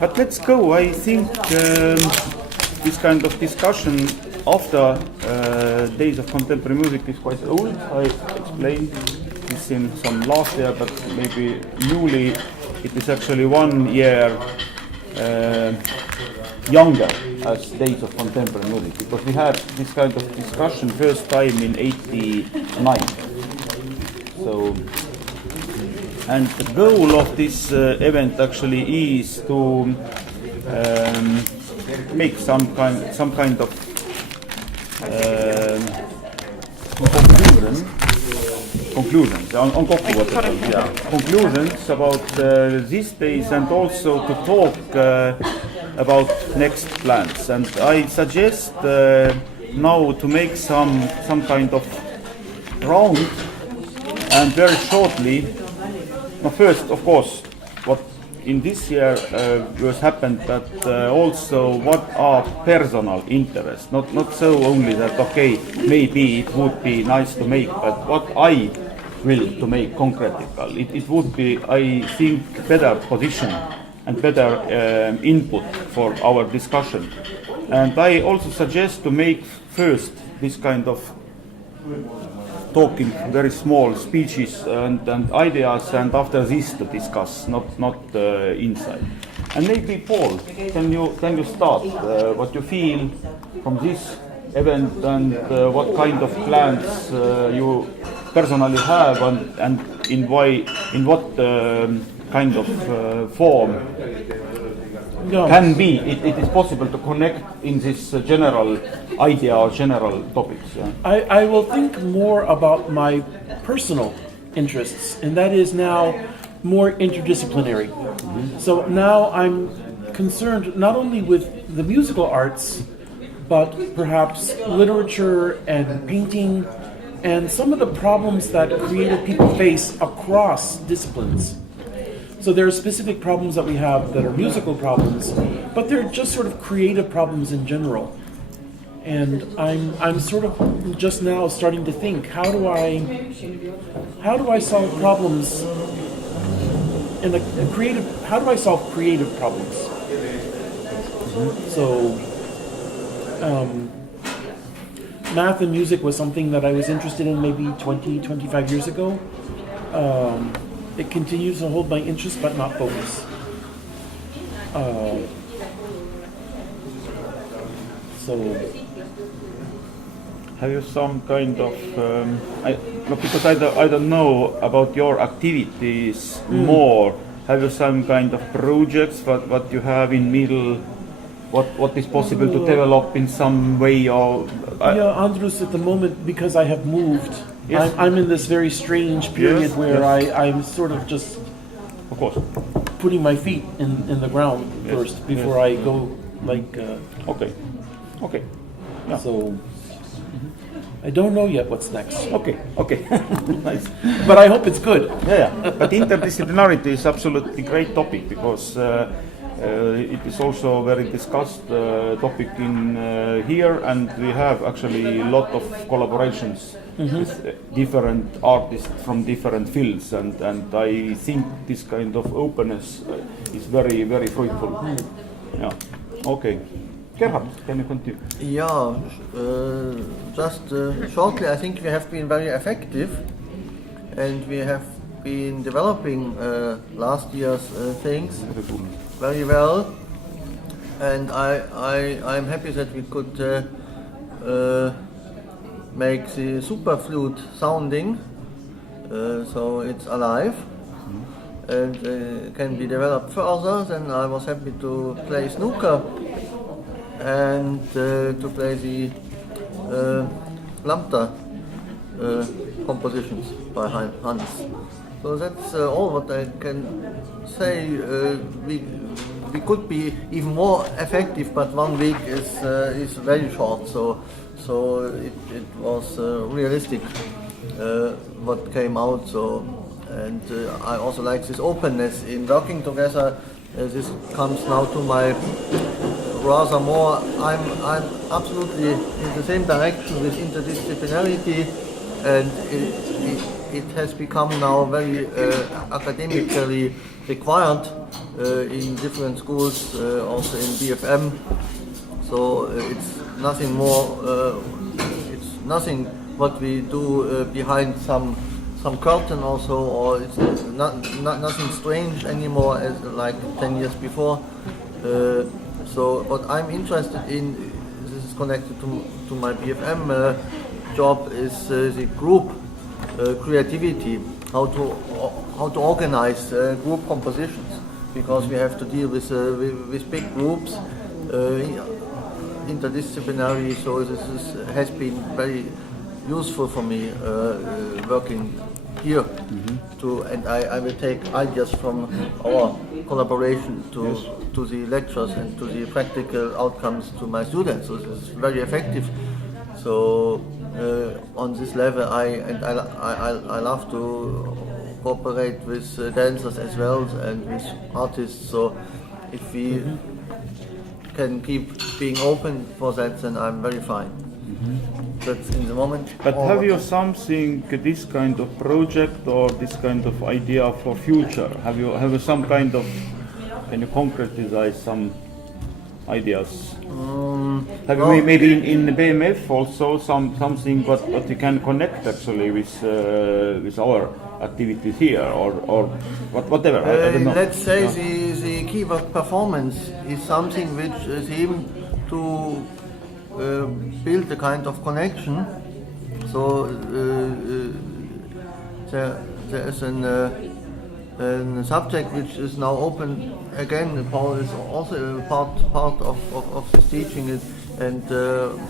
But let's go. I think this kind of discussion after Days of Contemporary Music is quite old. I explained this in some last year, but maybe newly it is actually 1 year younger as Days of Contemporary Music, because we had this kind of discussion first time in '89. So, and the goal of this event actually is to make some kind of conclusions about these days, and also to talk about next plans. And I suggest now to make some kind of round, and very shortly. First, of course, what in this year has happened, but also what are personal interests. Not so only that maybe it would be nice to make, but what I will to make concretely. It would be, I think, better position and better input for our discussion. And I also suggest to make first this kind of talking, very small speeches and ideas, and after this to discuss, not inside. And maybe Paul, can you start what you feel from this event, and what kind of plans you personally have, and in what kind of form can be it is possible to connect in this general idea or general topics. I will think more about my personal interests, and that is now more interdisciplinary. Mm-hmm. So now I'm concerned not only with the musical arts, but perhaps literature and painting, and some of the problems that creative people face across disciplines. So there are specific problems that we have that are musical problems, but they're just sort of creative problems in general. And I'm sort of just now starting to think, how do I solve problems in a creative? How do I solve creative problems? Mm-hmm. So, math and music was something that I was interested in maybe 25 years ago. It continues to hold my interest, but not focus. So, have you some kind of? Because I don't know about your activities more. Have you some kind of projects? What you have in middle? What is possible to develop in some way? Or Andrus, at the moment, because I have moved. Yes. I'm in this very strange period where I'm sort of just, of course, putting my feet in the ground first before I go like. Okay. Yeah. So I don't know yet what's next. Okay. Nice. But I hope it's good. Yeah. But interdisciplinarity is absolutely great topic, because it is also a very discussed topic in here, and we have actually a lot of collaborations with different artists from different fields, and I think this kind of openness is very, very fruitful. Yeah. Okay. Gerhard, can you continue? Yeah, just shortly, I think we have been very effective, and we have been developing last year's things very well, and I'm happy that we could make the super flute sounding, so it's alive and can be developed further. Then I was happy to play snooker and to play the Lambda compositions by Hans. So that's all what I can say. We could be even more effective, but 1 week is very short. So it was realistic what came out. So, and I also like this openness in working together. This comes now to my rather more. I'm absolutely in the same direction with interdisciplinarity, and it has become now very academically required in different schools, also in BFM. So it's nothing more. It's nothing what we do behind some curtain also, or it's nothing strange anymore as like 10 years before. So what I'm interested in, this is connected to my BFM job, is the group creativity, how to organize group compositions, because we have to deal with big groups, interdisciplinary. So has been very useful for me working here. And I will take ideas from our collaboration to the lectures and to the practical outcomes to my students. So this is very effective. So on this level, I love to cooperate with dancers as well and with artists. So if we can keep being open for that, then I'm very fine. That's in the moment. But have you something, this kind of project or this kind of idea for future? Have you some kind of, can you concretize some ideas? Have you maybe in the BMF also something what you can connect actually with our activities here or whatever? I don't know. Let's say the keyword performance is something which seems to build a kind of connection. So there is a subject which is now open again. Paul is also a part of this teaching, and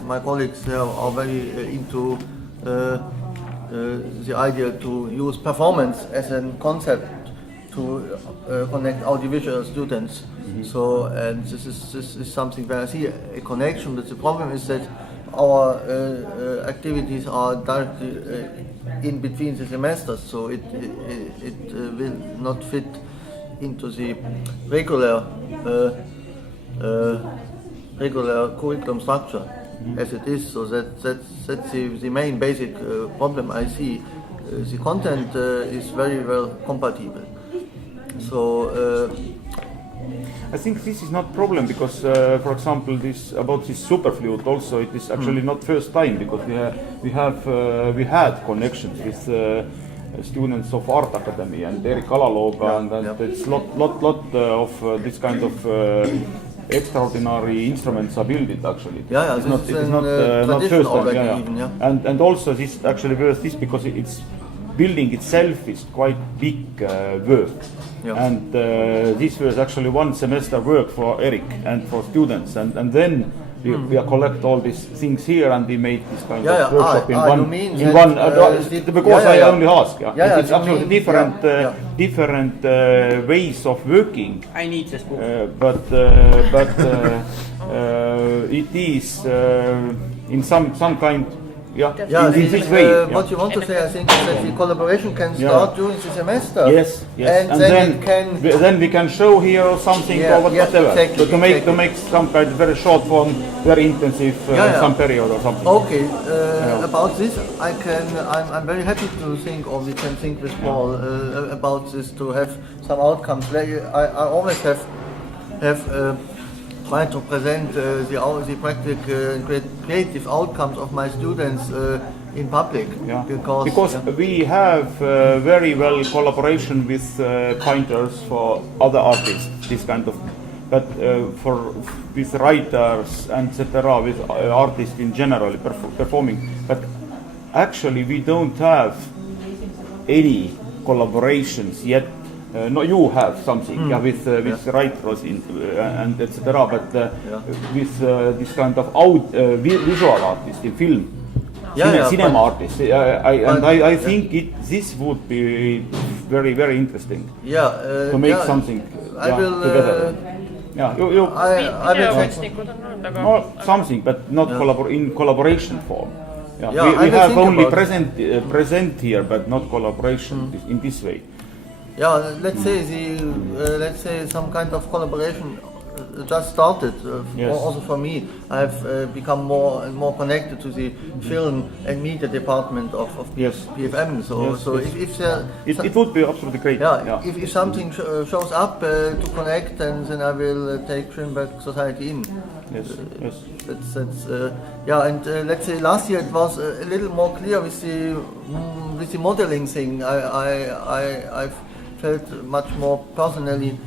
my colleagues are very into the idea to use performance as a concept to connect audiovisual students. So, and this is something where I see a connection, but the problem is that our activities are directly in between the semesters, so it will not fit into the regular curriculum structure as it is. So that's the main basic problem I see. The content is very well compatible. So I think this is not problem because, for example, about this superflute also it is actually not first time, because we had connections with students of Art Academy and Erik Alalooga, and it's lot of this kind of extraordinary instruments are built actually. It is not first time. And also this actually worth this because it's building itself is quite big work. And this was actually one semester work for Erik and for students, and then we collect all these things here and we made this kind of workshop because I only ask. It's absolutely different ways of working. I need this book. But it is in some kind. In this way. What you want to say, I think, is that the collaboration can start during the semester. Yes. And then we can show here something or whatever. Exactly, to make some kind of very short form, very intensive some period or something. Okay. About this, I'm very happy to think, or we can think with Paul about this, to have some outcomes. I always have try to present the practical creative outcomes of my students in public. Because we have very well collaboration with painters for other artists, this kind of, but with writers and etc., with artists in general performing. But actually we don't have any collaborations yet. No, you have something with writers and etc. But with this kind of visual artist in film, cinema artist, I think this would be very very interesting. To make something together. Something, but not in collaboration form. We have only present here, but not collaboration in this way. Let's say some kind of collaboration just started. Yes. Also for me, I've become more and more connected to the film and media department of Yes. PFM. So, Yes, so yes. if there, It would be absolutely great. yeah, if something shows up to connect, then I will take Schönberg Society in. Yes, yes. That's yeah, and let's say last year it was a little more clear with the modeling thing. I felt much more personally,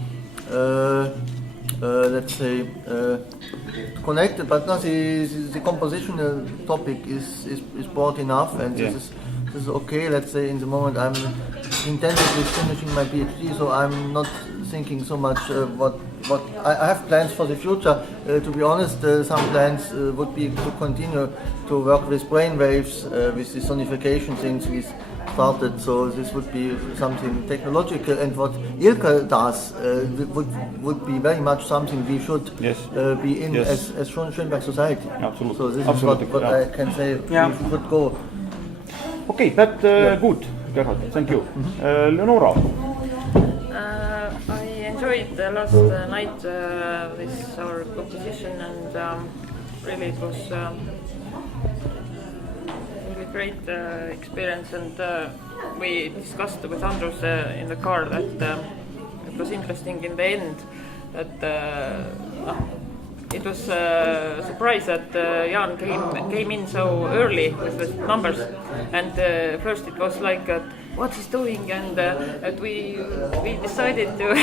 let's say, connected. But no, the compositional topic is broad enough, and Yeah. this is okay. Let's say in the moment I'm intensively finishing my PhD, so I'm not thinking so much what I have plans for the future. To be honest, some plans would be to continue to work with brainwaves, with the sonification things we started. So this would be something technological, and what Ilka does would be very much something we should Yes. be in Yes. as Schönberg Society. Absolutely. So this Absolutely, is what yeah. I can say. Yeah. We should go. Okay, but good, Gerhard. Thank you. Leonora. I enjoyed the last night this our composition, and really it was really great experience. And we discussed with Andrus in the car that it was interesting in the end that it was a surprise that Jan came in so early with the numbers, and first it was like what he's doing, and we decided to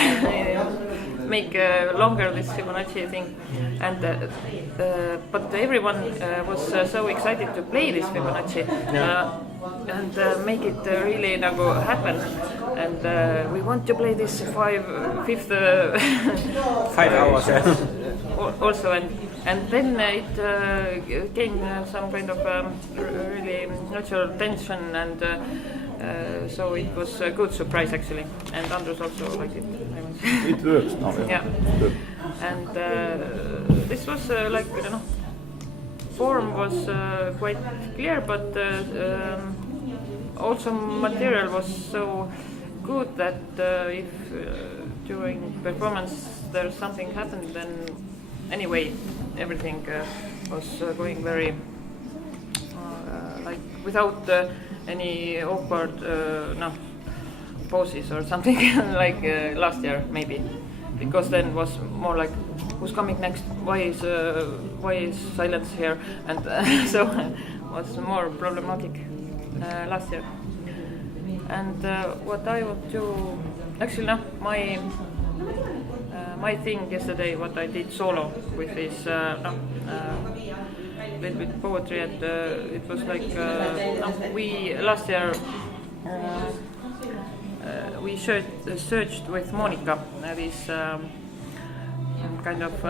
make longer this Fibonacci thing, and but everyone was so excited to play this Fibonacci and make it really happen, and we want to play this 5 hours also, and then it came some kind of really natural tension, and so it was a good surprise actually, and Andrus also liked it. It works now. Yeah. Good. And this was form was quite clear, but also material was so good that if during performance there's something happened, then anyway everything was going very without any awkward pauses or something like last year maybe, because then was more like who's coming next, why is silence here, and so was more problematic last year. And what I want to actually my thing yesterday, what I did solo with this little bit poetry, and it was like we last year we searched with Monika these kind of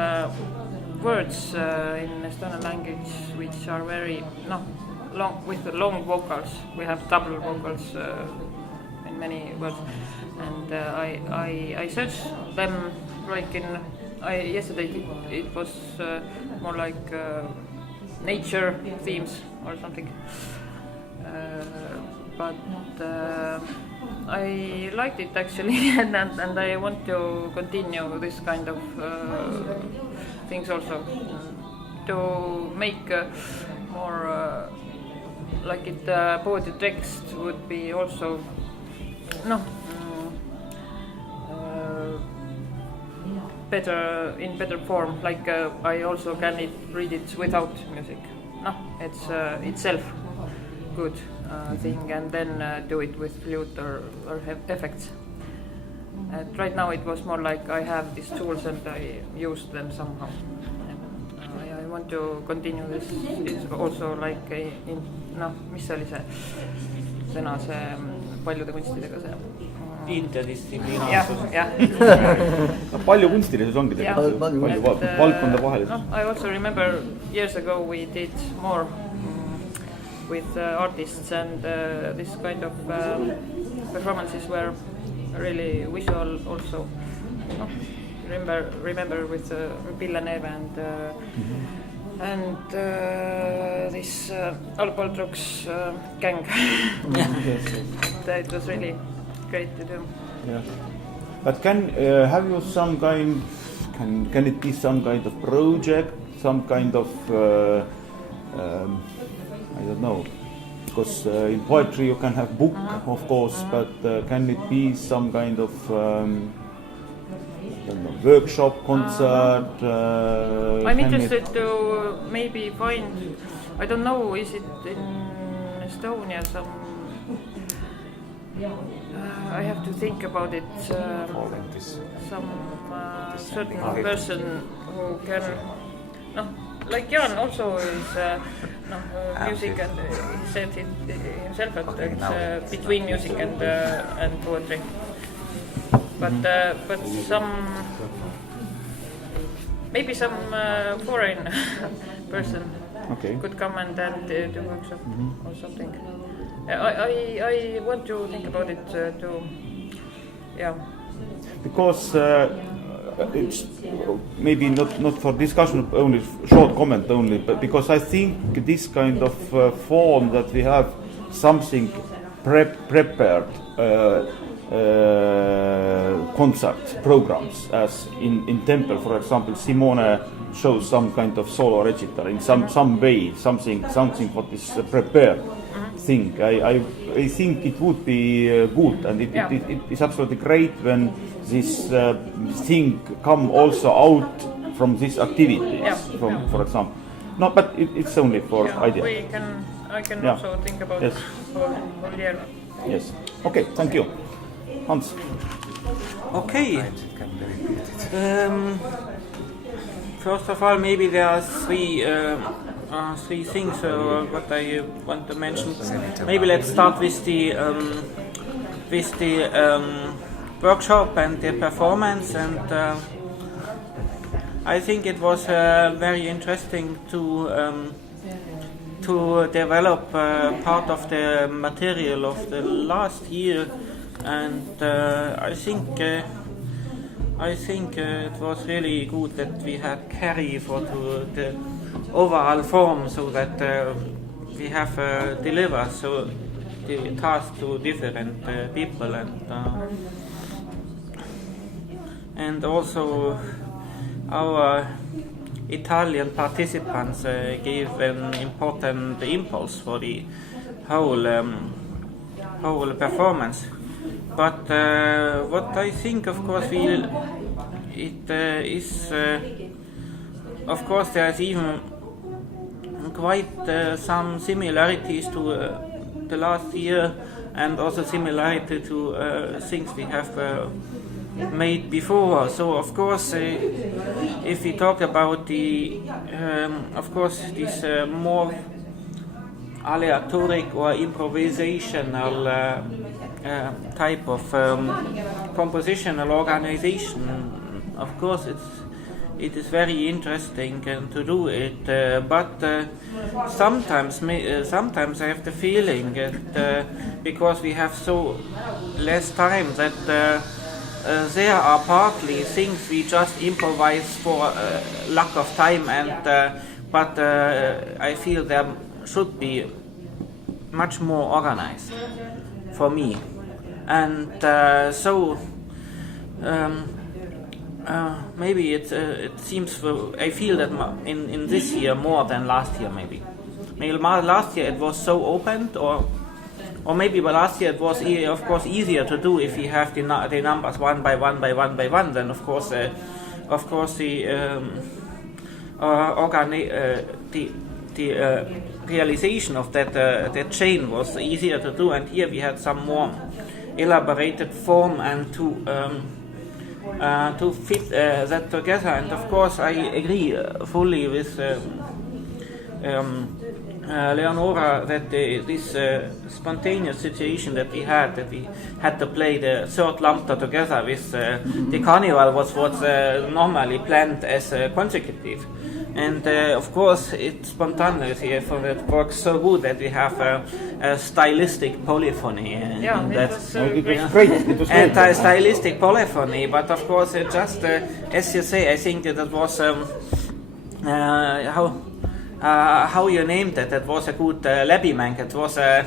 words in Estonian language which are very long, with the long vocals. We have double vocals in many words, and I searched them like yesterday it was more like nature themes or something, but I liked it actually, and I want to continue this kind of things also, to make more like it poetry text would be also better form, like I also can read it without music. It's itself good thing, and then do it with flute or have effects. Right now it was more like I have these tools and I use them somehow. I want to continue this. It's also like mis oli see sõna, see paljude kunstidega see interdistsiplinaarsus. Palju kunstilisus ongi tegelikult palju valdkonda vahel. I also remember years ago we did more with artists, and this kind of performances were really visual also. Remember with Pillaneve and this Albaltrox gang. It was really great to do. Yeah. But have you some kind can it be some kind of project, some kind of I don't know, because in poetry you can have book, of course, but can it be some kind of I don't know, workshop, concert? I'm interested to maybe find, I don't know, is it in Estonia some, I have to think about it, some certain person who can, no, like Jan also is music, and he said it himself that it's between music and poetry. But some, maybe some foreign person could come and do workshop or something. I want to think about it too. Yeah. Because it's maybe not for discussion, only short comment only, but because I think this kind of form that we have something prepared concert programs, as in temple, for example, Simone shows some kind of solo recital in some way, something what is prepared thing. I think it would be good, and it is absolutely great when this thing come also out from these activities, for example. No, but it's only for idea. I can also think about whole year. Yes. Okay, thank you. Hans. Okay. First of all, maybe there are three things what I want to mention. Maybe let's start with the workshop and the performance, and I think it was very interesting to develop part of the material of the last year, and I think it was really good that we had carry for the overall form, so that we have delivered so the task to different people, and also our Italian participants gave an important impulse for the whole performance. But what I think, of course, of course, there's even quite some similarities to the last year, and also similarity to things we have made before. So, of course, if we talk about of course, this more aleatoric or improvisational type of compositional organization, of course, it is very interesting to do it, but sometimes I have the feeling that because we have so less time, that there are partly things we just improvise for lack of time, and but I feel there should be much more organized for me, and so maybe it seems I feel that in this year more than last year. Maybe last year it was so opened, or maybe last year it was of course easier to do if we have the numbers one by one. Then of course the realization of that chain was easier to do, and here we had some more elaborated form and to fit that together. And of course I agree fully with Leonora that this spontaneous situation that we had to play the third Lambda together with the carnival was normally planned as consecutive. And of course, it's spontaneous here, for it works so good that we have a stylistic polyphony. It was great. And a stylistic polyphony, but of course, it just as you say, I think that it was how you named it. It was a good läbimäng. It was a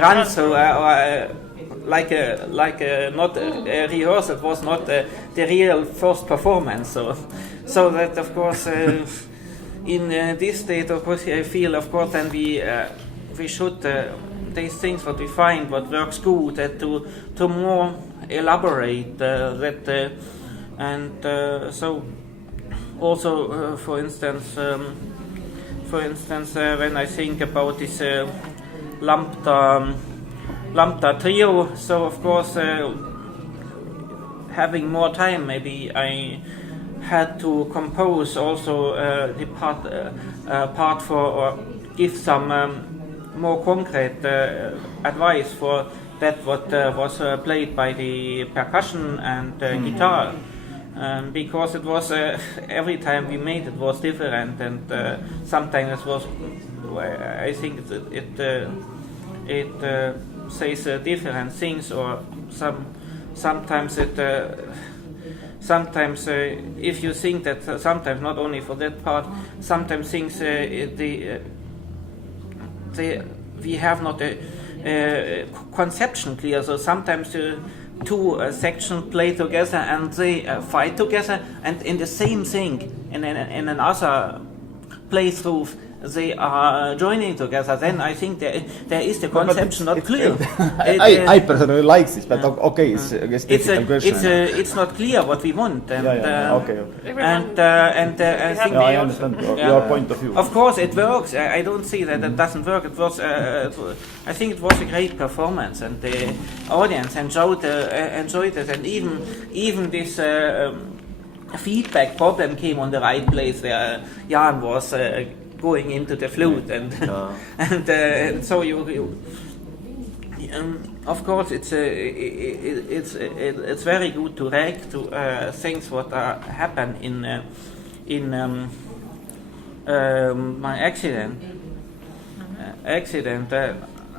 rantsu. not a rehearsal. It was not the real first performance. So that of course in this state, of course, I feel, of course, then we should these things what we find what works good to more elaborate that and so also for instance when I think about this lambda trio, so of course having more time, maybe I had to compose also the part for or give some more concrete advice for that what was played by the percussion and guitar, because it was every time we made it was different, and sometimes it was I think it says different things, or sometimes if you think that sometimes not only for that part, sometimes things we have not a conception clear. So sometimes two sections play together and they fight together, and in the same thing in another playthrough they are joining together. Then I think there is the conception not clear. I personally like this, but okay, it's difficult question. It's not clear what we want. And, okay. And I think I understand your point of view. Of course, it works. I don't see that it doesn't work. It was. I think it was a great performance, and the audience enjoyed it, and even this. Feedback problem came on the right place where Jan was going into the flute, and and so you of course it's very good to react to things what happen in my accident.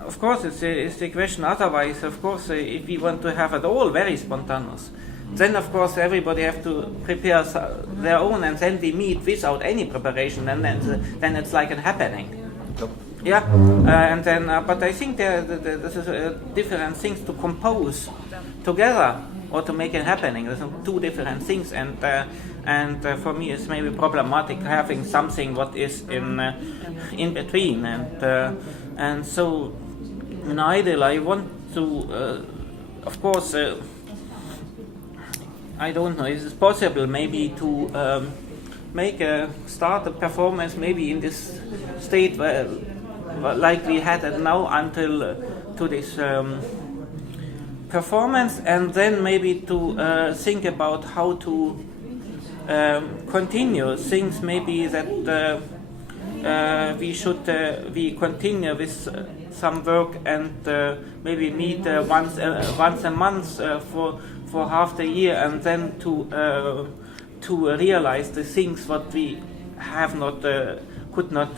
Of course, it's the question. Otherwise, of course, if we want to have it all very spontaneous, then of course everybody have to prepare their own, and then we meet without any preparation, and then it's like a happening. Yeah, and then but I think this is different things to compose together or to make it happening. There's two different things, and for me it's maybe problematic having something what is in between, and so in ideal I want to of course. I don't know. Is it possible maybe to start a performance maybe in this state where, like we had it now until to this performance, and then maybe to think about how to continue things. Maybe that we continue with some work, and maybe meet once a month for half the year, and then to realize the things what we have not could not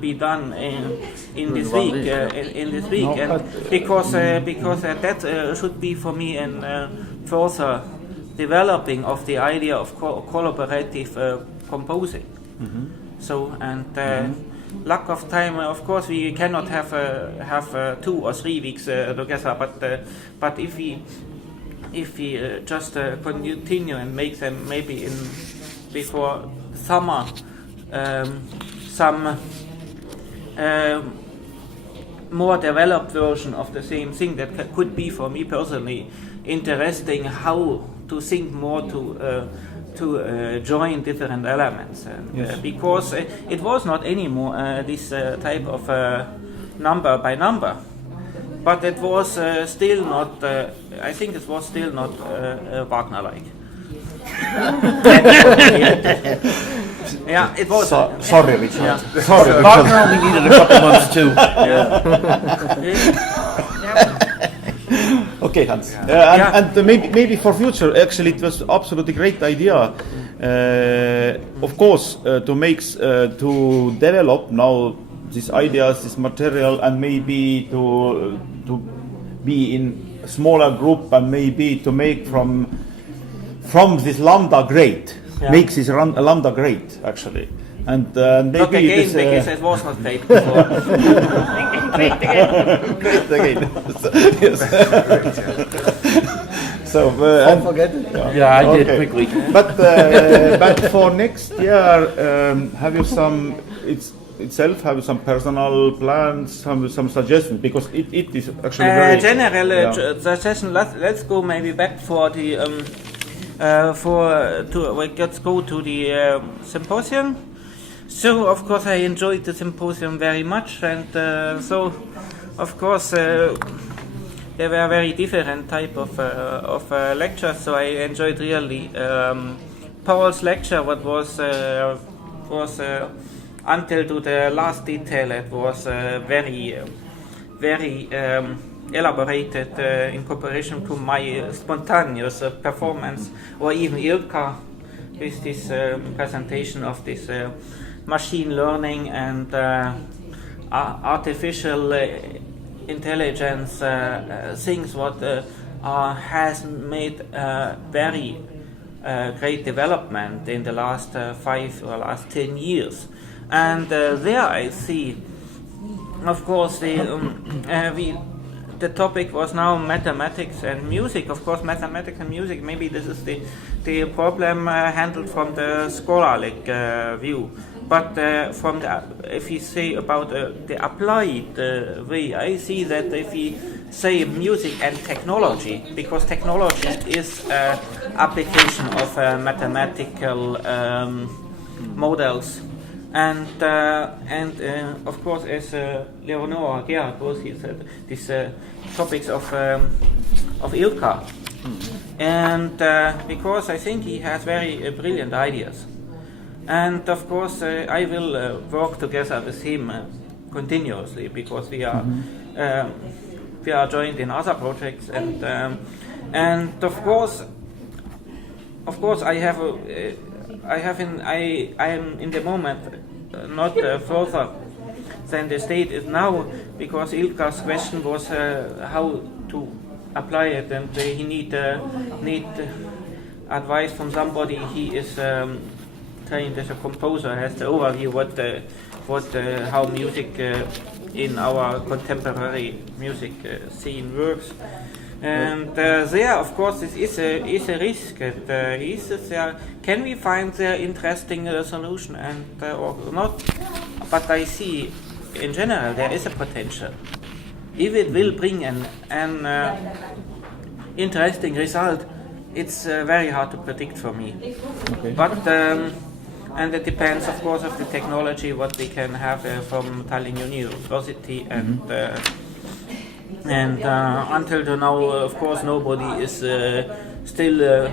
be done in this week. And because that should be for me in further developing of the idea of collaborative composing. Mm-hmm. So lack of time, of course, we cannot have 2 or 3 weeks together. But if we just continue and make them maybe before summer some more developed version of the same thing, that could be for me personally interesting, how to think more to join different elements, because it was not anymore this type of number by number, but it was still not. I think it was still not Wagner-like. Yeah, it was. Sorry, Richard. Yeah. Sorry, Wagner only needed a couple months too. Okay, Hans. And maybe for future, actually, it was absolutely great idea. Of course, to develop now these ideas, this material, and maybe to be in smaller group, and maybe to make from this lambda great, make this lambda great actually, and maybe not again, because it was not great before. Great again. Great again. Yes. So, Don't forget it. Yeah, I did Okay. quickly. but for next year, have you some have you some personal plans, some suggestions? Because it is actually very General yeah. suggestion. Let's go maybe back for the let's go to the symposium. So of course I enjoyed the symposium very much, and so of course there were very different type of lectures. So I enjoyed really Paul's lecture. What was until to the last detail, it was very elaborated in comparison to my spontaneous performance, or even Ilka with this presentation of this machine learning and artificial intelligence things what has made very great development in the last 5 or last 10 years. And there I see, of course, the topic was now mathematics and music. Of course, mathematics and music, maybe this is the problem handled from the scholarly view. But from if you say about the applied way, I see that if we say music and technology, because technology is application of mathematical models. And of course, as Leonora Gerhard was, he said, these topics of Ilka. And because I think he has very brilliant ideas. And of course, I will work together with him continuously, because we are joined in other projects, and of course I am in the moment not further than the state is now, because Ilka's question was how to apply it, and he need advice from somebody. He is trained as a composer, has the overview how music in our contemporary music scene works. And there, of course, this is a risk. Can we find the interesting solution and or not? But I see, in general, there is a potential. If it will bring an interesting result, it's very hard to predict for me. Okay. But and it depends, of course, of the technology what we can have from Tallinn University, and until now, of course, nobody is still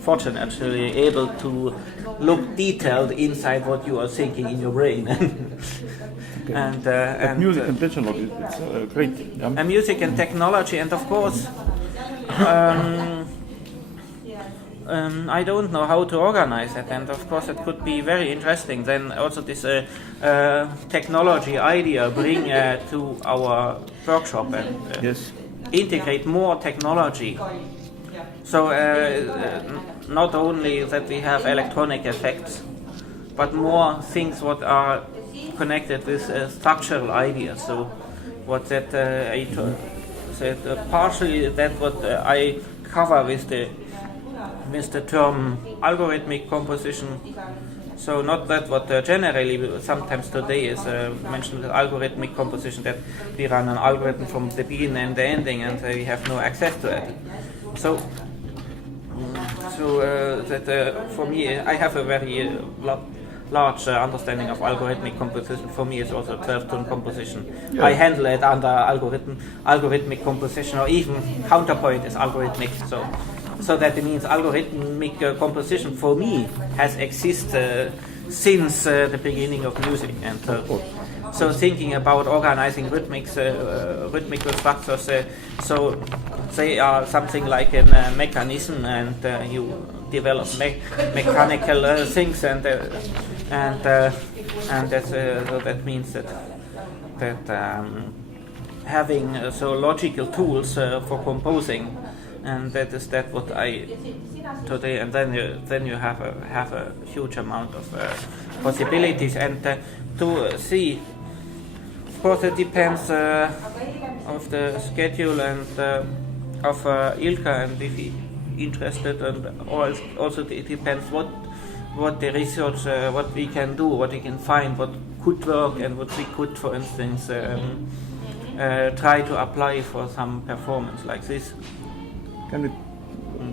fortunately able to look detailed inside what you are thinking in your brain. Okay. and music and technology, it's great. Yeah. and music and technology, and of course, I don't know how to organize it, and of course it could be very interesting. Then also this technology idea bring to our workshop and Yes. integrate more technology. So not only that we have electronic effects, but more things what are connected with structural ideas. So what that I said partially that what I cover with the term algorithmic composition. So not that what generally sometimes today is mentioned as algorithmic composition, that we run an algorithm from the beginning and the ending, and we have no access to it. So that for me, I have a very large understanding of algorithmic composition. For me, it's also 12-tone composition. Yeah. I handle it under algorithmic composition, or even counterpoint is algorithmic. So that means algorithmic composition for me has existed since the beginning of music, and so thinking about organizing rhythmical structures. So they are something like a mechanism, and you develop mechanical things, and that's, so that means that having so logical tools for composing. And that is what I today, and then you have a huge amount of possibilities, and to see course, it depends of the schedule and of Ilka, and if he interested, and also it depends what the research, what we can do, what we can find, what could work, and what we could, for instance, try to apply for some performance like this. Can we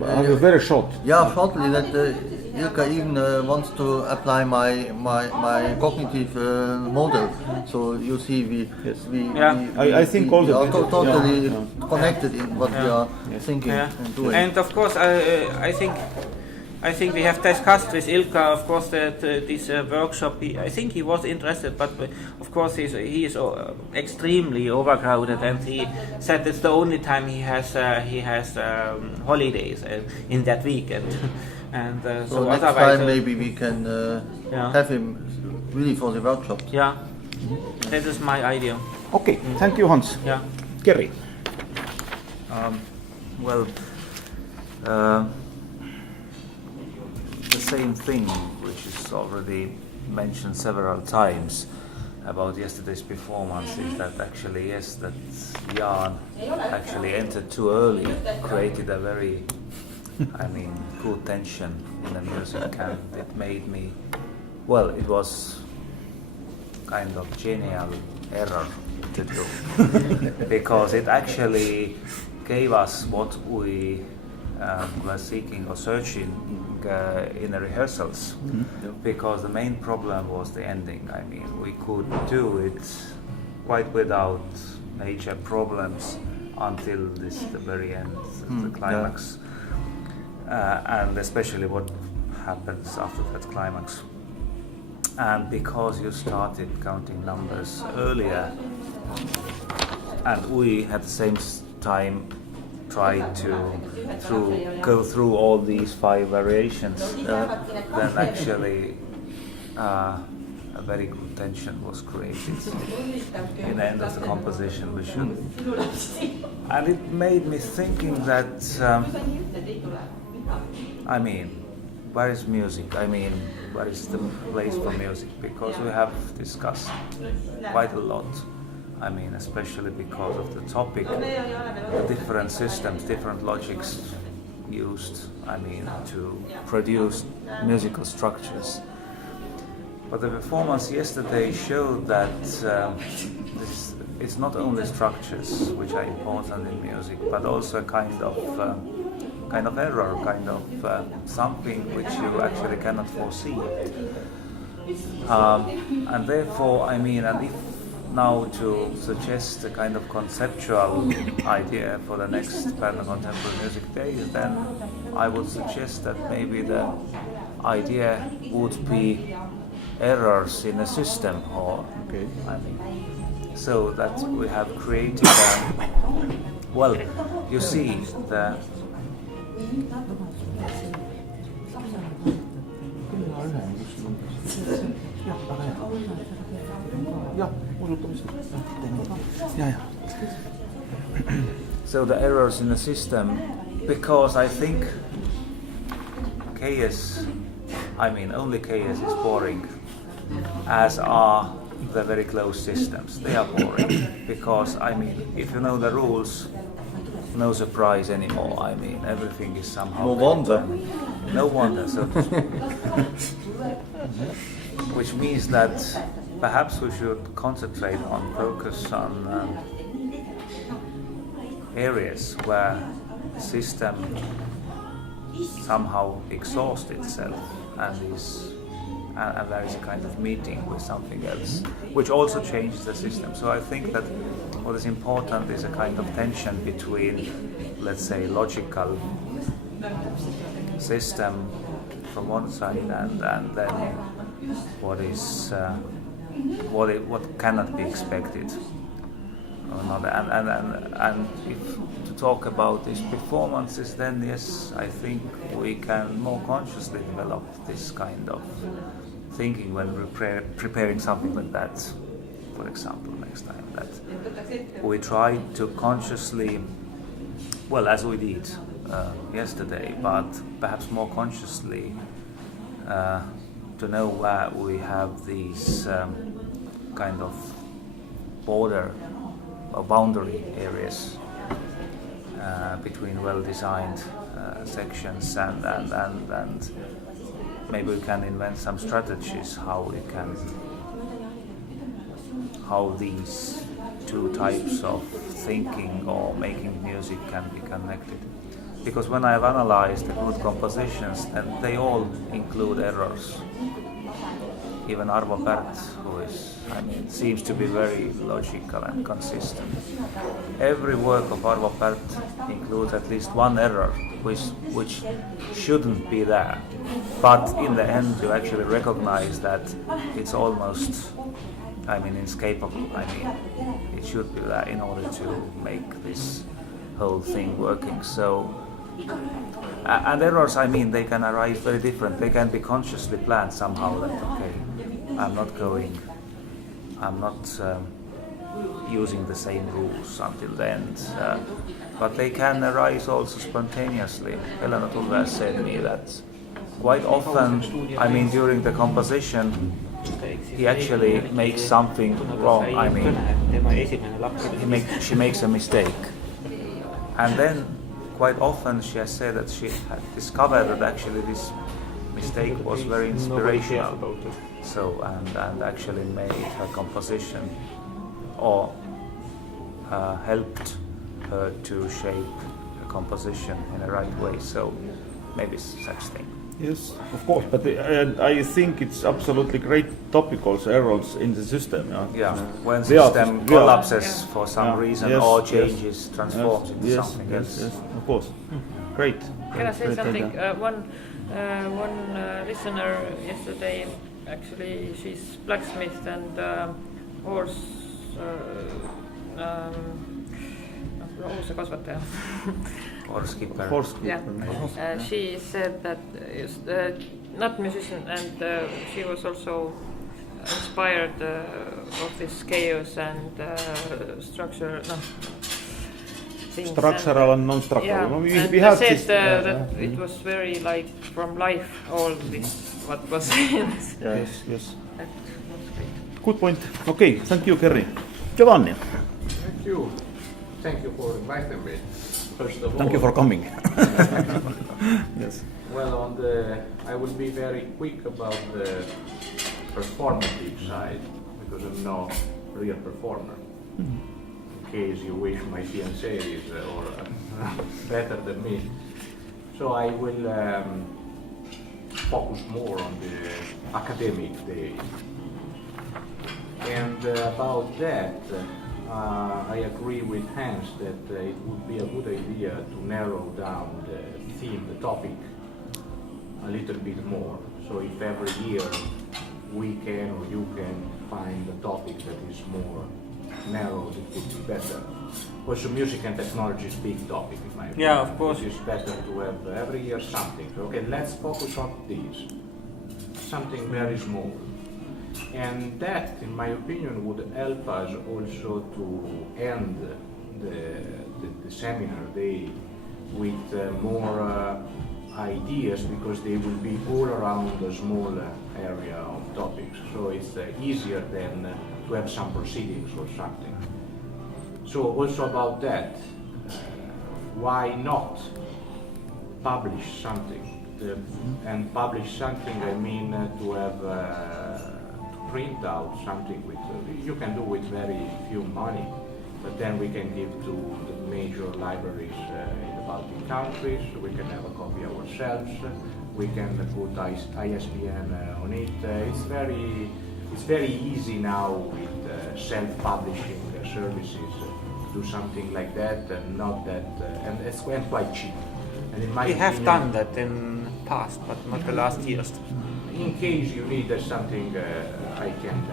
have a very short? Yeah, shortly that Ilka even wants to apply my cognitive model. So you see, I think all we are the totally connected in what we are thinking and doing. And of course, I think we have discussed with Ilka, of course, that this workshop. I think he was interested, but of course he is extremely overcrowded, and he said it's the only time he has holidays in that week, and so next otherwise time maybe we can have him really for the workshop. Yeah, that is my idea. Okay, thank you, Hans. Yeah, Kerry. Well, the same thing, which is already mentioned several times about yesterday's performance, is that actually, yes, that Jan actually entered too early, created a very, good tension in the music, and it made me, well, it was kind of genial error to do, because it actually gave us what we were seeking or searching in the rehearsals, because the main problem was the ending. I mean, we could do it quite without major problems until the very end, the climax, and especially what happens after that climax. And because you started counting numbers earlier, and we at the same time tried to go through all these 5 variations, then actually a very good tension was created in the end of the composition. And it made me thinking that, where is music? Where is the place for music? Because we have discussed quite a lot. Especially because of the topic, the different systems, different logics used, to produce musical structures. But the performance yesterday showed that it's not only structures which are important in music, but also a kind of error, something which you actually cannot foresee. And therefore, and if now to suggest a kind of conceptual idea for the next Pärnu Contemporary Music Days, then I would suggest that maybe the idea would be errors in a system, or so that we have created well, you see the so the errors in the system, because I think chaos, only chaos is boring, as are the very closed systems. They are boring, because if you know the rules, no surprise anymore. Everything is somehow no wonder, so to speak. Which means that perhaps we should focus on areas where the system somehow exhausts itself and there is a kind of meeting with something else, which also changes the system. So I think that what is important is a kind of tension between, let's say, logical system from one side and then what is what cannot be expected. And if to talk about these performances, then yes, I think we can more consciously develop this kind of thinking when we're preparing something like that. For example, next time that we try to consciously, well, as we did yesterday, but perhaps more consciously to know where we have these kind of border or boundary areas between well-designed sections, and maybe we can invent some strategies how these two types of thinking or making music can be connected. Because when I've analyzed the good compositions, then they all include errors. Even Arvo Pärt, who seems to be very logical and consistent. Every work of Arvo Pärt includes at least one error, which shouldn't be there. But in the end, you actually recognize that it's almost, inescapable. It should be there in order to make this whole thing working. So, and errors, they can arise very different. They can be consciously planned somehow that, okay, I'm not using the same rules until the end. But they can arise also spontaneously. Helena Tulve said to me that quite often, during the composition, he actually makes something wrong. She makes a mistake. And then quite often she has said that she had discovered that actually this mistake was very inspirational. So, and actually made her composition or helped her to shape the composition in the right way. So maybe such thing. Yes, of course, but I think it's absolutely great topic also, errors in the system. Yeah, when system collapses for some reason or changes, transforms into something else. Yes, of course. Great. Can I say something? One listener yesterday, actually, she's blacksmith and horse kasvataja. Horse keeper. Yeah. She said that not musician, and she was also inspired of this chaos and structure. Structural and non-structural. Yeah. We had said that it was very like from life. All this what was. Yes. That was great. Good point. Okay, thank you, Kerry. Giovanni. Thank you. Thank you for inviting me. First of all, thank you for coming. Yes. Well, I will be very quick about the performative side because I'm not a real performer. In case you wish my fiancé is better than me, so I will focus more on the academic day. And about that. I agree with Hans that it would be a good idea to narrow down the theme, the topic, a little bit more. So if every year we can or you can find a topic that is more narrowed, it would be better. Also, music and technology is a big topic in my opinion. Yeah, of course. It's better to have every year something. So, okay, let's focus on this. Something very small. And that, in my opinion, would help us also to end the seminar day with more ideas, because they will be all around a small area of topics. So it's easier than to have some proceedings or something. So also about that, why not publish something? And publish something, I mean to have print out something with, you can do with very few money, but then we can give to the major libraries in the Baltic countries, we can have a copy ourselves, we can put ISBN on it. It's very easy now with self-publishing services to do something like that, and not that, and it's quite cheap. And in my We have opinion, done that in the past, but not the last years. in case you need something, I can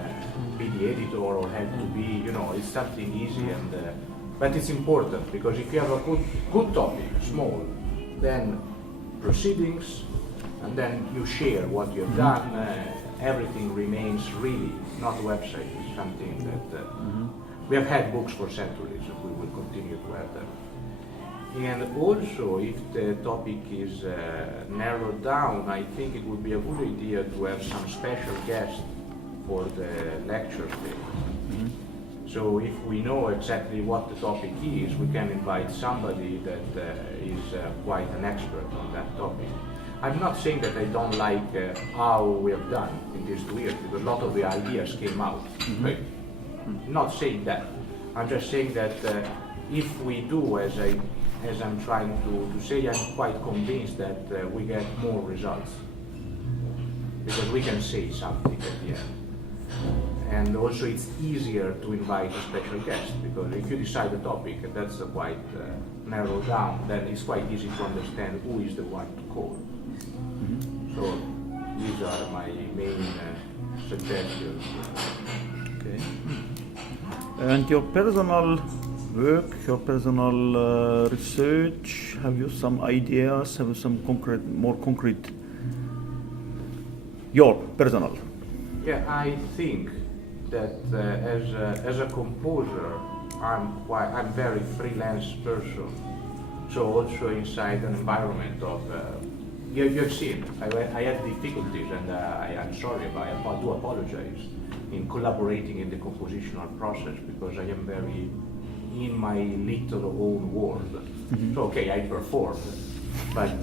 be the editor or have to be, it's something easy, and but it's important, because if you have a good topic, small, then proceedings, and then you share what you've done, everything remains really, not website, it's something that we have had books for centuries, and we will continue to have them. And also, if the topic is narrowed down, I think it would be a good idea to have some special guests for the lecture day. So if we know exactly what the topic is, we can invite somebody that is quite an expert on that topic. I'm not saying that I don't like how we have done in these 2 years, because a lot of the ideas came out. Right? Not saying that. I'm just saying that if we do, as I'm trying to say, I'm quite convinced that we get more results. Because we can say something at the end. And also it's easier to invite a special guest, because if you decide a topic and that's quite narrowed down, then it's quite easy to understand who is the one to call. So these are my main suggestions. Okay. And your personal work, your personal research, have you some ideas, have you some more concrete, your personal? Yeah, I think that as a composer, I'm very freelance person. So also inside an environment of you've seen I had difficulties, and I'm sorry, but I do apologize in collaborating in the compositional process, because I am very in my little own world. So okay, I perform, but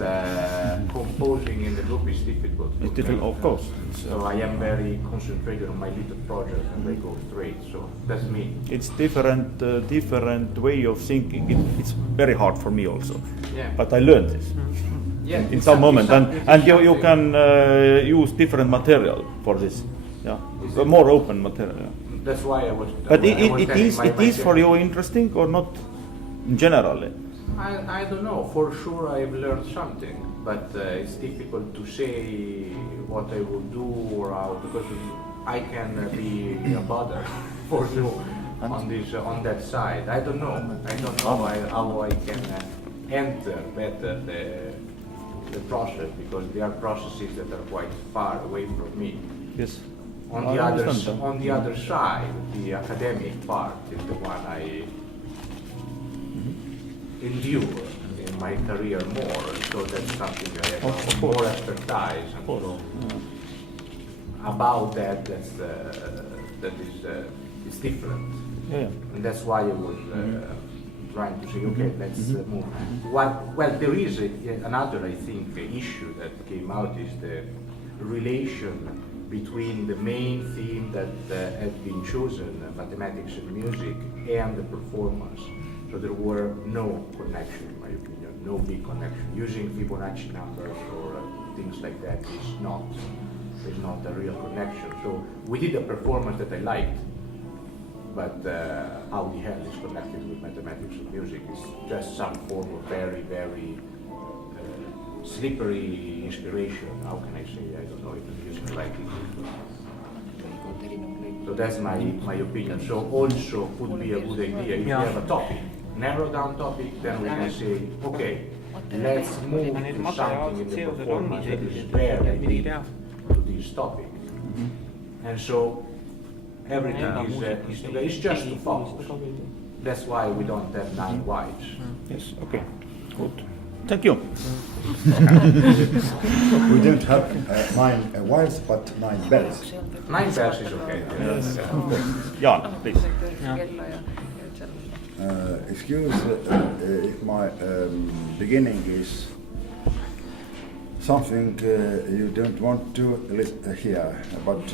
composing in the group is difficult. It's difficult, of course. So I am very concentrated on my little project, and they go straight. So that's me. It's different way of thinking. It's very hard for me also. Yeah. But I learned this. Yeah, In some moment, and you can use different material for this. Yeah, more open material. Yeah. That's why I was. But it is for you interesting or not? Generally. I don't know. For sure, I've learned something, but it's difficult to say what I will do or how, because I can be a bother for you on that side. I don't know. I don't know how I can enter better the process, because there are processes that are quite far away from me. Yes. On the other side, the academic part is the one I endure in my career more. So that's something I have more expertise. And so about that, it's different. Yeah. And that's why I was trying to say, okay, let's move. Well, there is another, I think, issue that came out is the relation between the main theme that had been chosen, mathematics and music, and the performance. So there were no connection, in my opinion, no big connection. Using Fibonacci numbers or things like that is not a real connection. So we did a performance that I liked, but how the hell is connected with mathematics and music is just some form of very, very slippery inspiration. How can I say? I don't know if I'm using the right English. So that's my opinion. So also could be a good idea if you have a topic, narrow down topic, then we can say, okay, let's move to something in the performance that is very linked to this topic. And so everything is together. It's just to focus. That's why we don't have 9 wives. Yes. Okay. Good. Thank you. We don't have 9 wives, but 9 bells. 9 bells is okay. Yes. Jan, please. Excuse if my beginning is something you don't want to hear, but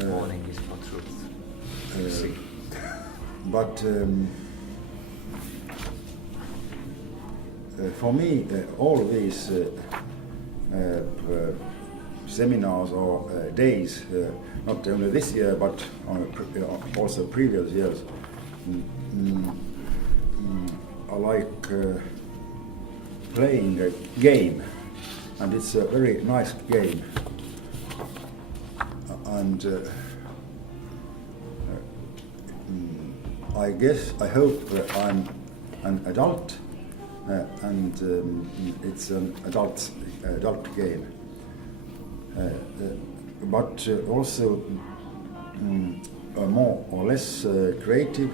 Warning is for truth. But for me, all these seminars or days, not only this year but also previous years, I like playing a game, and it's a very nice game. And I hope I'm an adult, and it's an adult game, but also a more or less creative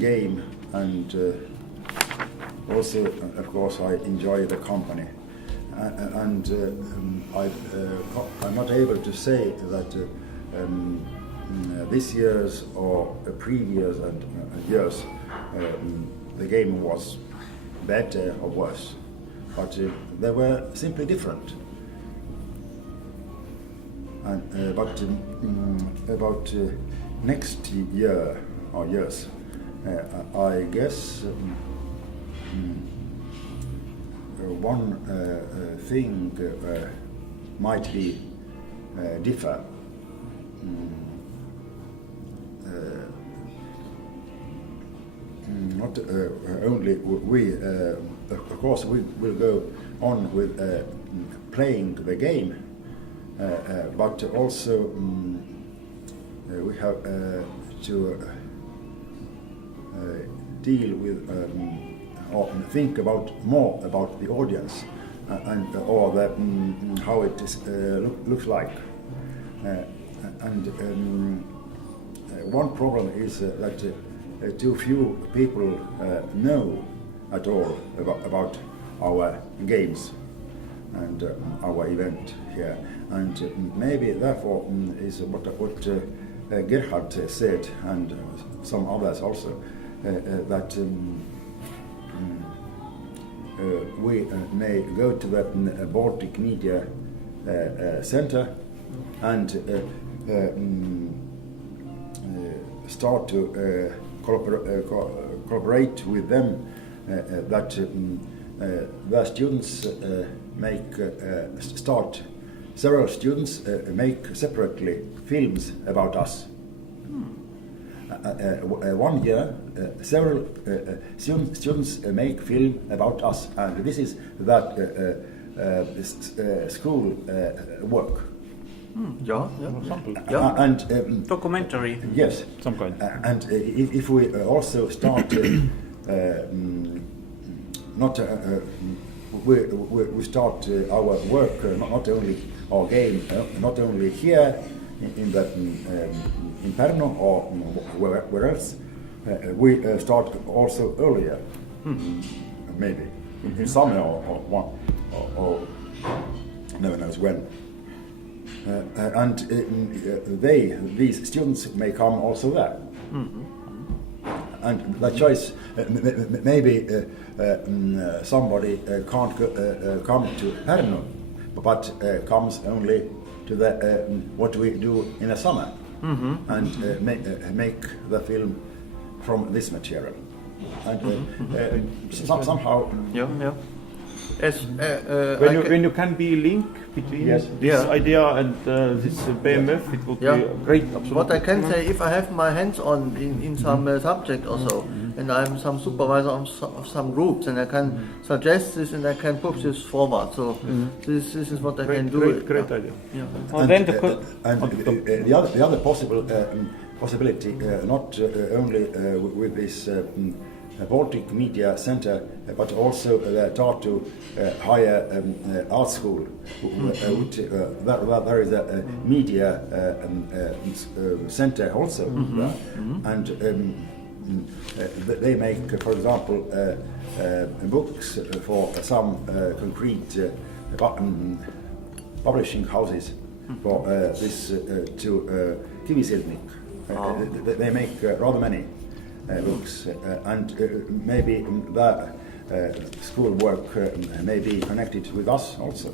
game, and also, of course, I enjoy the company. And I'm not able to say that this year's or previous and years, the game was better or worse, but they were simply different. And, but about next year or years, I guess one thing might be differ. Not only we, of course, we will go on with playing the game, but also we have to deal with or think about more about the audience and or the, how it is, looks like. And one problem is that too few people know at all about our games and our event here. And maybe therefore is what Gerhard said, and some others also, that we may go to the Baltic Media Center and start to collaborate with them, that the students several students make separately films about us. 1 year, several students make film about us, and this is that school work. Yeah. And Documentary. yes, Some kind. And if we also start, we start our work, not only our game, not only here in Pärnu or where else, we start also earlier, maybe in summer or never knows when. And these students may come also there. And the choice, maybe somebody can't come to Pärnu, but comes only to the what we do in the summer, and make the film from this material. And somehow. Yeah. As, When you can be a link between Yes. this idea and this BMF, it would be a great. what I can say, if I have my hands on in some subject also, and I'm some supervisor of some groups, and I can suggest this and I can push this forward. So this is what I can do. Great idea. And the other possibility, not only with this Baltic Media Center, but also Tartu Higher Art School. There is a media center also, and they make, for example, books for some concrete publishing houses for this to Kivisilnik. They make rather many books, and maybe the school work may be connected with us also.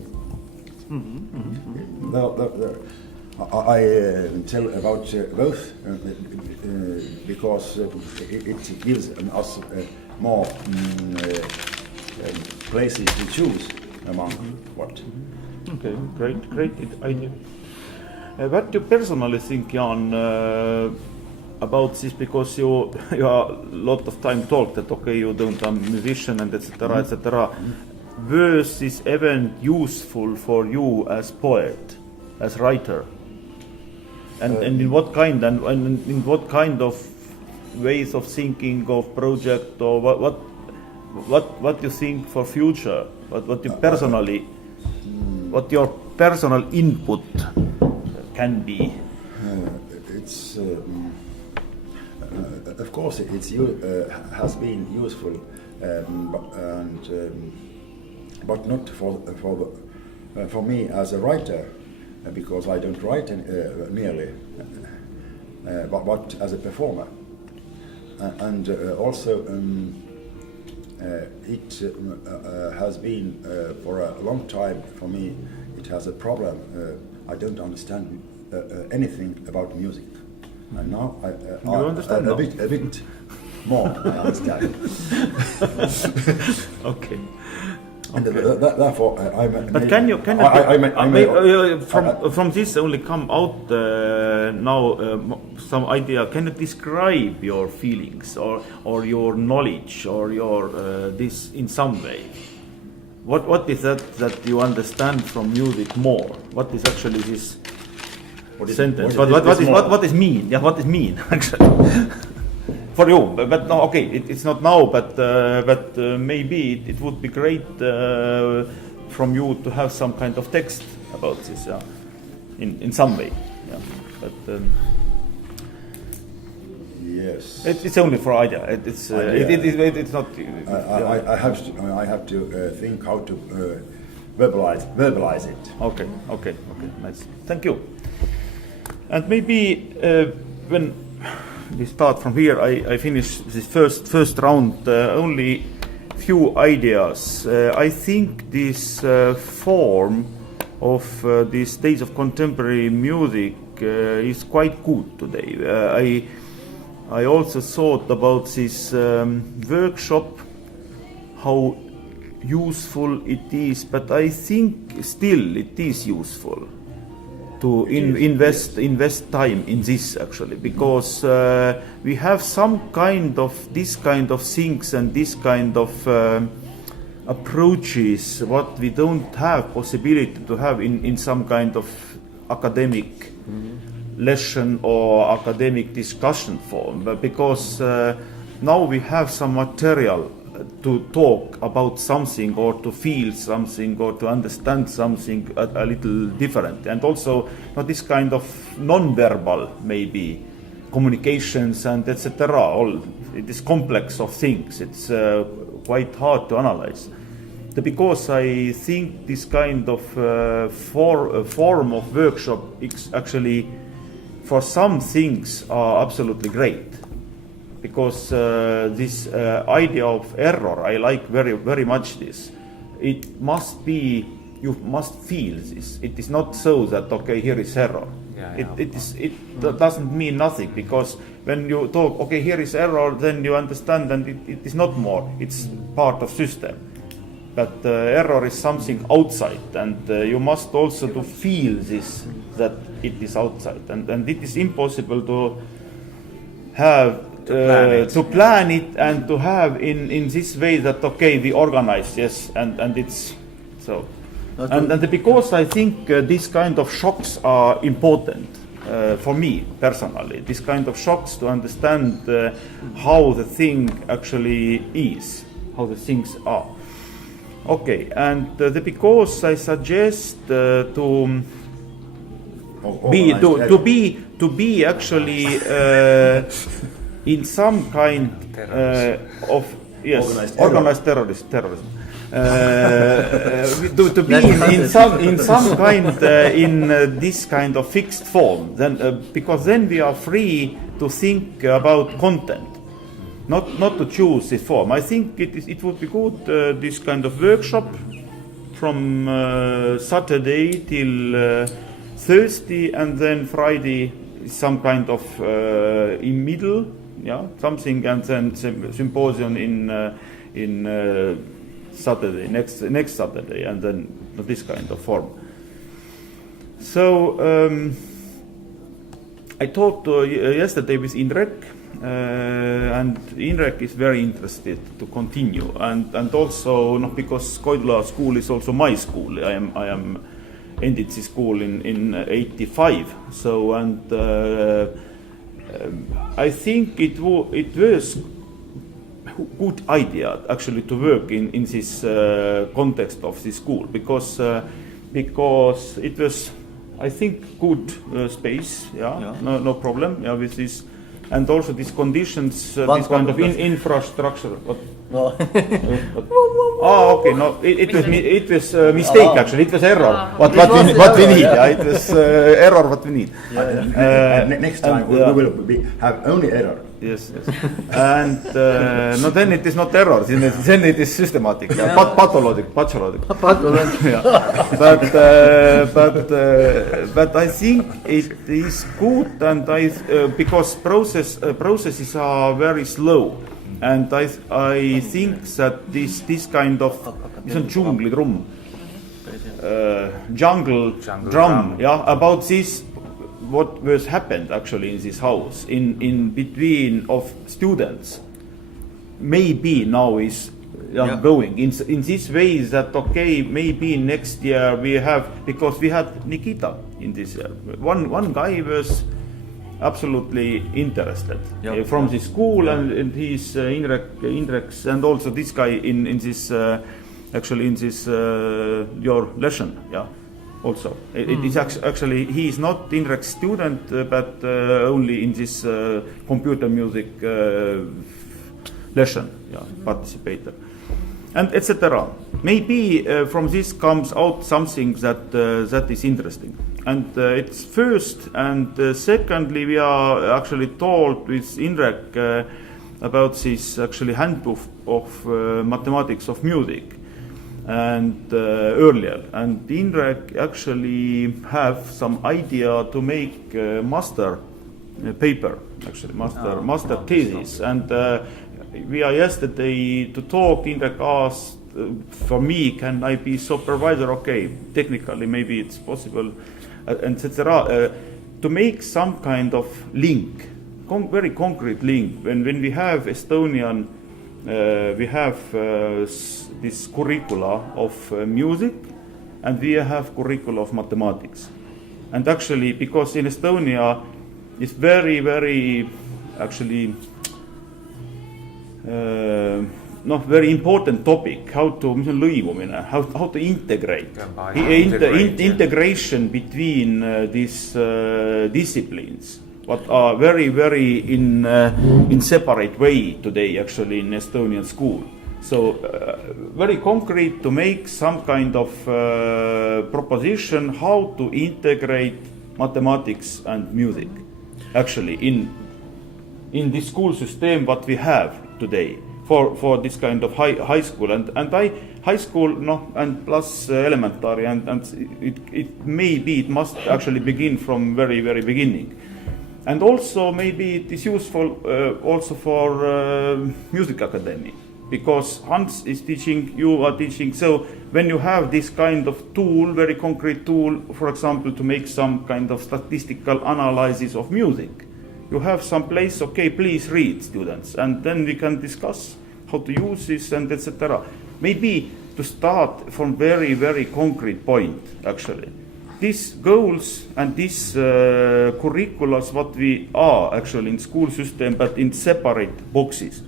I tell about both because it gives us more places to choose among what. Okay, great idea. What do you personally think, Jan, about this? Because you are a lot of time talk that okay, you don't am musician and etc. etc. Was this event useful for you as poet, as writer? And in what kind and in what kind of ways of thinking of project, or what you think for future? What you personally, what your personal input can be? It's of course it's has been useful, but not for me as a writer. because I don't write merely, but as a performer. And also it has been for a long time for me, it has a problem. I don't understand anything about music. And now I understand a bit more I understand. Okay. And therefore, But can you from this only come out now some idea? Can you describe your feelings or your knowledge or your this in some way? What is that you understand from music more? What is actually this sentence? What is mean? Yeah, what is mean actually? For you, but no, okay, it's not now, but maybe it would be great from you to have some kind of text about this, in some way, yeah. But yes, it's only for idea. It's not. I have to think how to verbalize it. Okay, nice. Thank you. And maybe when we start from here, I finish this first round. Only few ideas. I think this form of these days of contemporary music is quite good today. I also thought about this workshop, how useful it is, but I think still it is useful to invest time in this actually, because we have some kind of this kind of things and this kind of approaches what we don't have possibility to have in some kind of academic lesson or academic discussion form, but because now we have some material to talk about something or to feel something or to understand something a little different, and also this kind of non-verbal maybe communications and etc. All it is complex of things. It's quite hard to analyze. Because I think this kind of form of workshop actually for some things are absolutely great. Because this idea of error, I like very much this. It must be, you must feel this. It is not so that, okay, here is error. That doesn't mean nothing, because when you talk, okay, here is error, then you understand, and it is not more, it's part of system. But error is something outside, and you must also to feel this, that it is outside. And it is impossible to have to plan it and to have in this way that, okay, we organize, yes, and it's so. And because I think these kind of shocks are important for me personally, this kind of shocks to understand how the thing actually is, how the things are. Okay, and because I suggest to be actually in some kind of organized terrorism. To be in some kind in this kind of fixed form, then because then we are free to think about content, not to choose this form. I think it would be good this kind of workshop from Saturday till Thursday, and then Friday some kind of in middle, something, and then symposium in Saturday, next Saturday, and then this kind of form. So I talked yesterday with Indrek, and Indrek is very interested to continue, and also because Koidula school is also my school. I am ended this school in 85. So I think it was good idea actually to work in this context of this school, because it was, I think, good space, no problem, with this, and also these conditions, One this kind of condition. infrastructure. What? No. Okay, no, it was a mistake actually. It was error. What we need? Yeah, it was error. What we need. Next time we will have only error. Yes. And no, then it is not error. Then it is systematic. Yeah. Pathologic. Yeah. But I think it is good, and because processes are very slow, and I think that this kind of jungle drum, yeah, about this. What was happened actually in this house in between of students maybe now is going in this way that okay, maybe next year we have, because we had Nikita in this year, one guy was absolutely interested from the school, and he's Indrek's, and also this guy in this actually in this your lesson, yeah. Also, it is actually he is not Indrek's student, but only in this computer music lesson, participator, and etc. Maybe from this comes out something that is interesting, and it's first, and secondly we are actually told with Indrek about this actually handbook of mathematics of music. And earlier, and Indrek actually have some idea to make master paper, actually master thesis, and we are yesterday to talk. Indrek asked for me, can I be supervisor? Okay, technically maybe it's possible, etc. To make some kind of link, very concrete link. When we have Estonian, we have this curricula of music, and we have curricula of mathematics. And actually, because in Estonia, it's very, very actually very important topic, how to integrate, integration between these disciplines, what are very, very in separate way today actually in Estonian school. So very concrete to make some kind of proposition how to integrate mathematics and music actually in the school system what we have today for this kind of high school and high school and plus elementary, and it must actually begin from very, very beginning. And also maybe it is useful also for music academy, because Hans is teaching, you are teaching. So when you have this kind of tool, very concrete tool, for example, to make some kind of statistical analysis of music, you have some place, okay, please read, students, and then we can discuss how to use this and etc. Maybe to start from very, very concrete point, actually. These goals and these curriculums, what we are actually in school system, but in separate boxes,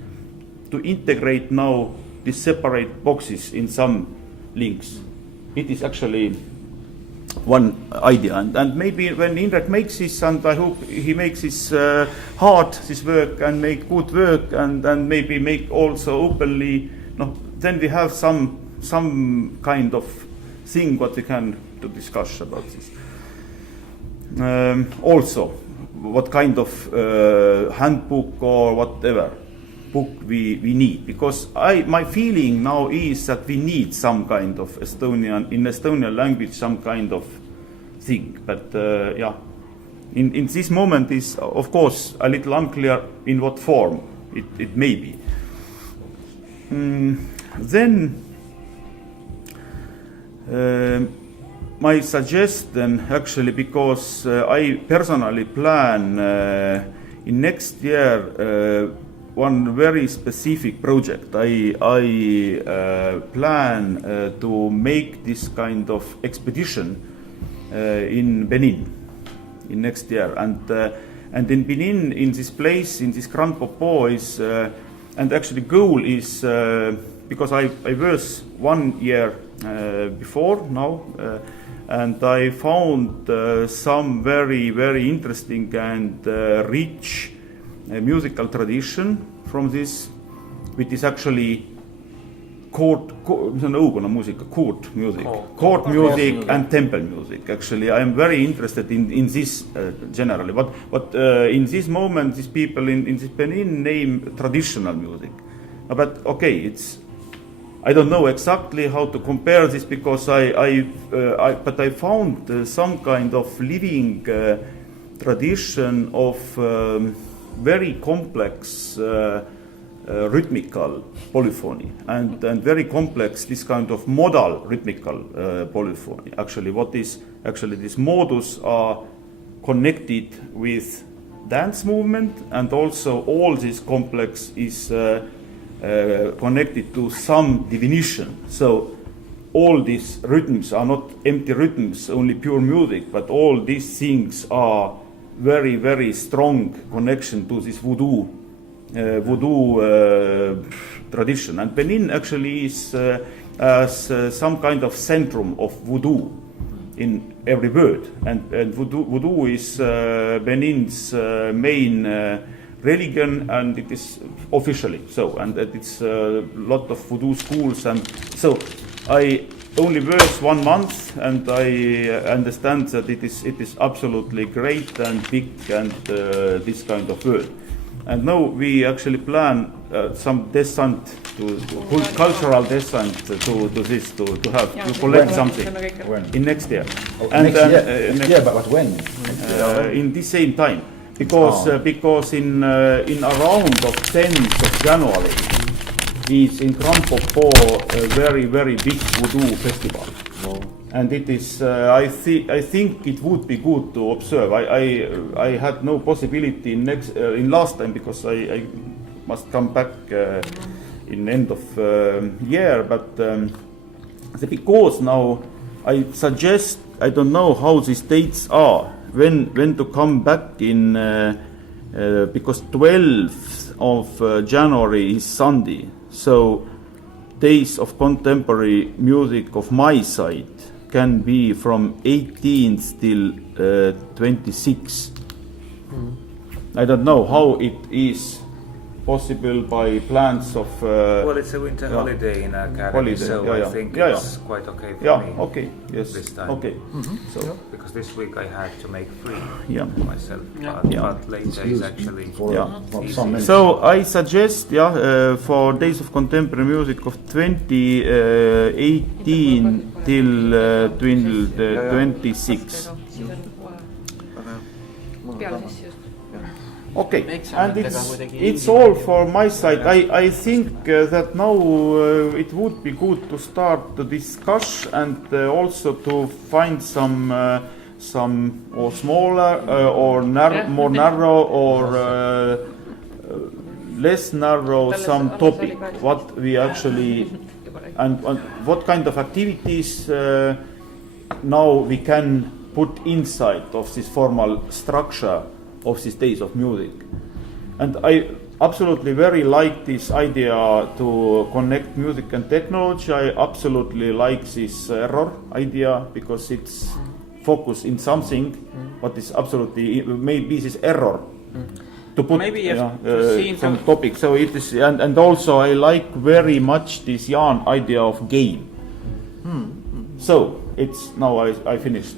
to integrate now these separate boxes in some links. It is actually one idea, and maybe when Indrek makes this, and I hope he makes this this work, and make good work, and maybe make also openly, then we have some kind of thing what we can to discuss about this. Also, what kind of handbook or whatever book we need, because my feeling now is that we need some kind of Estonian language, some kind of thing, but in this moment is of course a little unclear in what form it may be. Then my suggestion actually, because I personally plan in next year one very specific project. I plan to make this kind of expedition in Benin in next year, and in Benin, in this place, in this Grand Popo is, and actually goal is because I was 1 year before now, and I found some very, very interesting and rich musical tradition from this, which is actually court music and temple music. Actually, I am very interested in this generally. But in this moment, these people in this Benin name traditional music. But okay, I don't know exactly how to compare this because I found some kind of living tradition of very complex rhythmical polyphony and very complex this kind of modal rhythmical polyphony. Actually, this modus are connected with dance movement, and also all this complex is connected to some definition. So all these rhythms are not empty rhythms, only pure music, but all these things are very, very strong connection to this voodoo tradition. And Benin actually is as some kind of centrum of voodoo in every word. And voodoo is Benin's main religion, and it is officially so. And it's a lot of voodoo schools. And so I only work 1 month, and I understand that it is absolutely great and big and this kind of word. And now we actually plan some descent to cultural descent to this to collect something in next year. And next year, but when? In the same time, because in around of 10th of January is in Krampopo a very, very big voodoo festival. And it is, I think it would be good to observe. I had no possibility in last time because I must come back in end of year. But because now I suggest, I don't know how these dates are, when to come back in, because 12th of January is Sunday. So days of contemporary music of my side can be from 18th till 26th. I don't know how it is possible by plans of... well, it's a winter holiday in academy, so I think it's quite okay for me. Okay, yes. This time. Okay. So, because this week I had to make free myself, but later is actually easy. So I suggest, for Days of Contemporary Music of 2018 till 26. Okay, and it's all for my side. I think that now it would be good to start to discuss and also to find some or smaller or more narrow or less narrow some topic. What we actually and what kind of activities now we can put inside of this formal structure of these Days of Music. And I absolutely very like this idea to connect music and technology. I absolutely like this error idea because it's focused in something what is absolutely maybe this error to put some topic. So it is, and also I like very much this yarn idea of game. So it's now I finished.